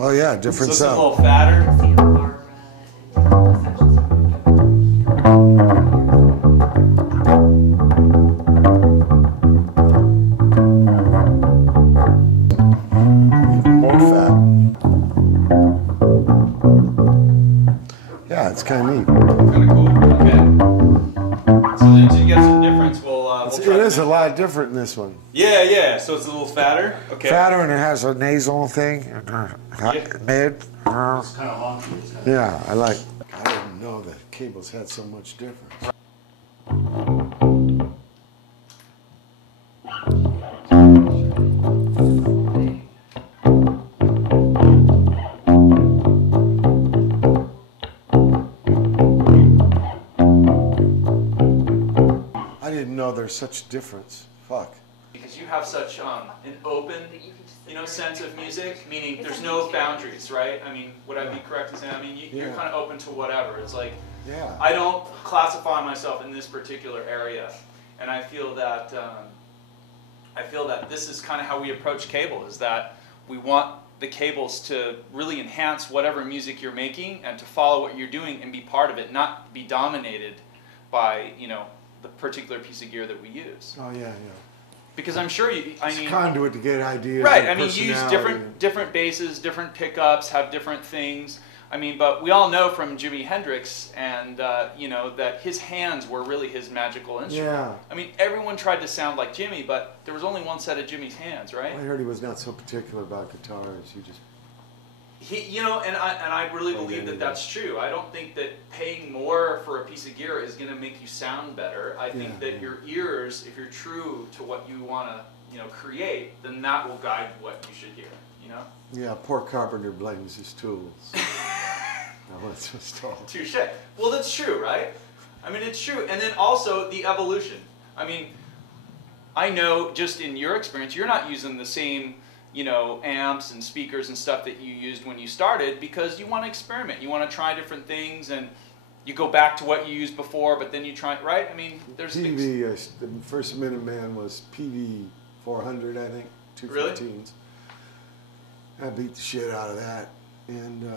Well, yeah, different So it's a sound. little fatter. More fat. Yeah, it's kind of neat. Kind of cool. Okay. So then to get some difference, we'll It try is to a lot different in this one. Yeah, yeah. So it's a little fatter. Okay. Fatter, and it has a nasal thing. Mid. It's kind of long. Yeah, I like. I didn't know the cables had so much difference. I didn't know there's such difference. Fuck. Because you have such an open, sense of music, meaning there's no boundaries, right? I mean, would I be correct in saying? I mean, you're kind of open to whatever. It's like, Yeah. I don't classify myself in this particular area, and I feel that this is kind of how we approach cable. Is that we want the cables to really enhance whatever music you're making and to follow what you're doing and be part of it, not be dominated by the particular piece of gear that we use. Oh yeah, yeah. Because I'm sure It's a conduit to get ideas. right. and I mean, you use personality. different basses, different pickups, have different things. I mean, but we all know from Jimi Hendrix and that his hands were really his magical instrument. Yeah. I mean, everyone tried to sound like Jimmy, but there was only one set of Jimmy's hands, right? I heard he was not so particular about guitars. He just. And I really believe that that's true. I don't think that paying more for a piece of gear is going to make you sound better. I think that your ears, if you're true to what you want to, create, then that will guide what you should hear. Yeah, poor carpenter blames his tools. That's what's told. Touche. Well, that's true, right? I mean, it's true. And then also the evolution. I mean, I know just in your experience, you're not using the same amps and speakers and stuff that you used when you started because you want to experiment. You want to try different things and you go back to what you used before, but then you try, right? I mean, there's things. The first Minuteman was PV 400, I think, 215s. I beat the shit out of that. And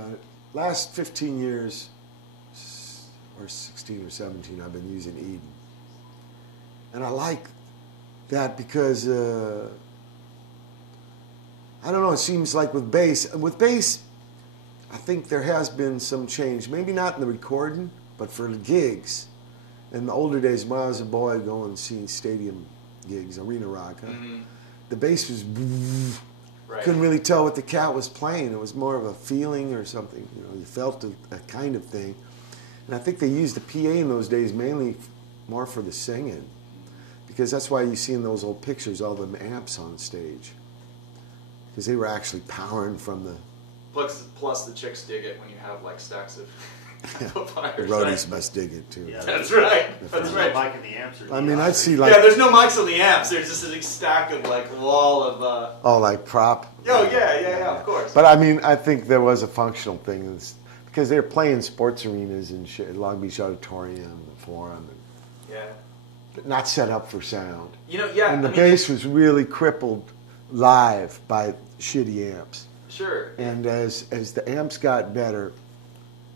last 15 years, or 16 or 17, I've been using Eden. And I like that because I don't know, it seems like with bass, I think there has been some change. Maybe not in the recording, but for the gigs. In the older days, when I was a boy going and seeing stadium gigs, arena rock, the bass was, couldn't really tell what the cat was playing. It was more of a feeling or something. You felt a kind of thing. And I think they used the PA in those days mainly more for the singing. Because that's why you see in those old pictures all the amps on stage. Because they were actually powering from the... Plus the chicks dig it when you have like stacks of amplifiers. The roadies must dig it too. Yeah, that's right. That's There's right. no mic in the amps. I mean, I'd see like... Yeah, there's no mics on the amps. There's just a big stack of like wall of... Oh, like prop? Oh, yeah, of course. But I mean, I think there was a functional thing. Because they were playing sports arenas and shit, Long Beach Auditorium, the Forum. Yeah. Not set up for sound. And the bass was really crippled live by shitty amps. Sure. And as the amps got better,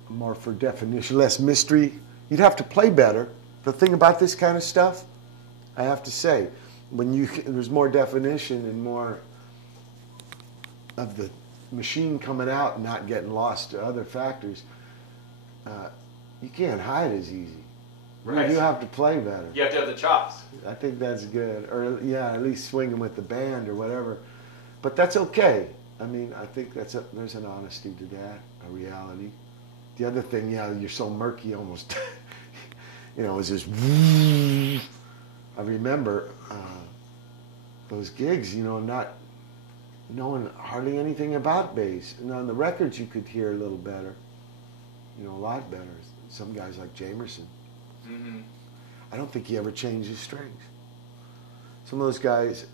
more for definition, less mystery, you'd have to play better. The thing about this kind of stuff, I have to say, there's more definition and more of the machine coming out and not getting lost to other factors, you can't hide as easy. Right. You have to play better. You have to have the chops. I think that's good. Or, at least swinging with the band or whatever. But that's okay. I mean, I think there's an honesty to that, a reality. The other thing, you're so murky almost, it's just, I remember those gigs, not knowing hardly anything about bass. And on the records you could hear a little better, a lot better. Some guys like Jamerson. Mm-hmm. I don't think he ever changed his strings. Some of those guys,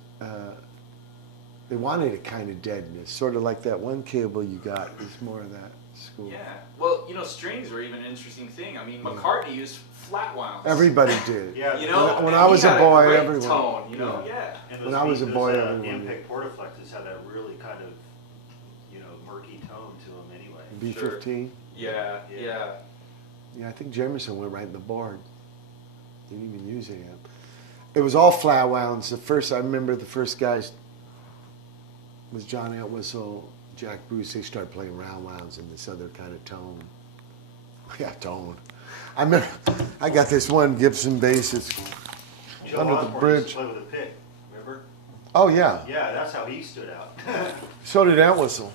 they wanted a kind of deadness, sort of like that one cable you got. It's more of that school. Yeah. Well, strings were even an interesting thing. I mean, McCartney used flat wounds. Everybody did. Yeah. When I was a boy, everyone. Tone, yeah. And When I was a boy, the everyone. Ampeg Portaflexes had that really kind of, murky tone to them anyway. B15. Yeah. Yeah, I think Jamerson went right in the board. Didn't even use it. It was all flat wounds. I remember the first guys was John Entwistle, Jack Bruce. They started playing round wounds in this other kind of tone. Yeah, tone. I remember I got this one Gibson bass. It's Joe under the Osborne bridge. used to play with a pick, remember? Oh yeah. Yeah, that's how he stood out. So did Entwistle.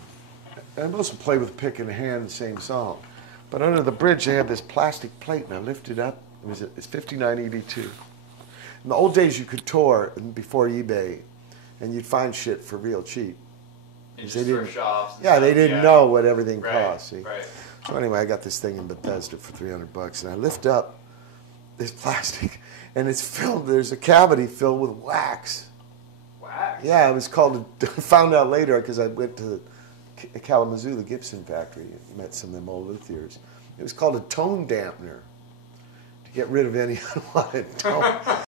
Entwistle played with a pick in the hand the same song. But under the bridge they had this plastic plate, and I lifted up. It's 5982. In the old days you could tour before eBay, and you'd find shit for real cheap. And just thrift shops. Yeah, they didn't know what everything Right, cost. See? Right. So anyway, I got this thing in Bethesda for $300, and I lift up this plastic, and it's filled. There's a cavity filled with wax. Wax. Yeah, it was called. I found out later because I went to Kalamazoo, the Gibson factory, and met some of them old luthiers. It was called a tone dampener to get rid of any unwanted tone.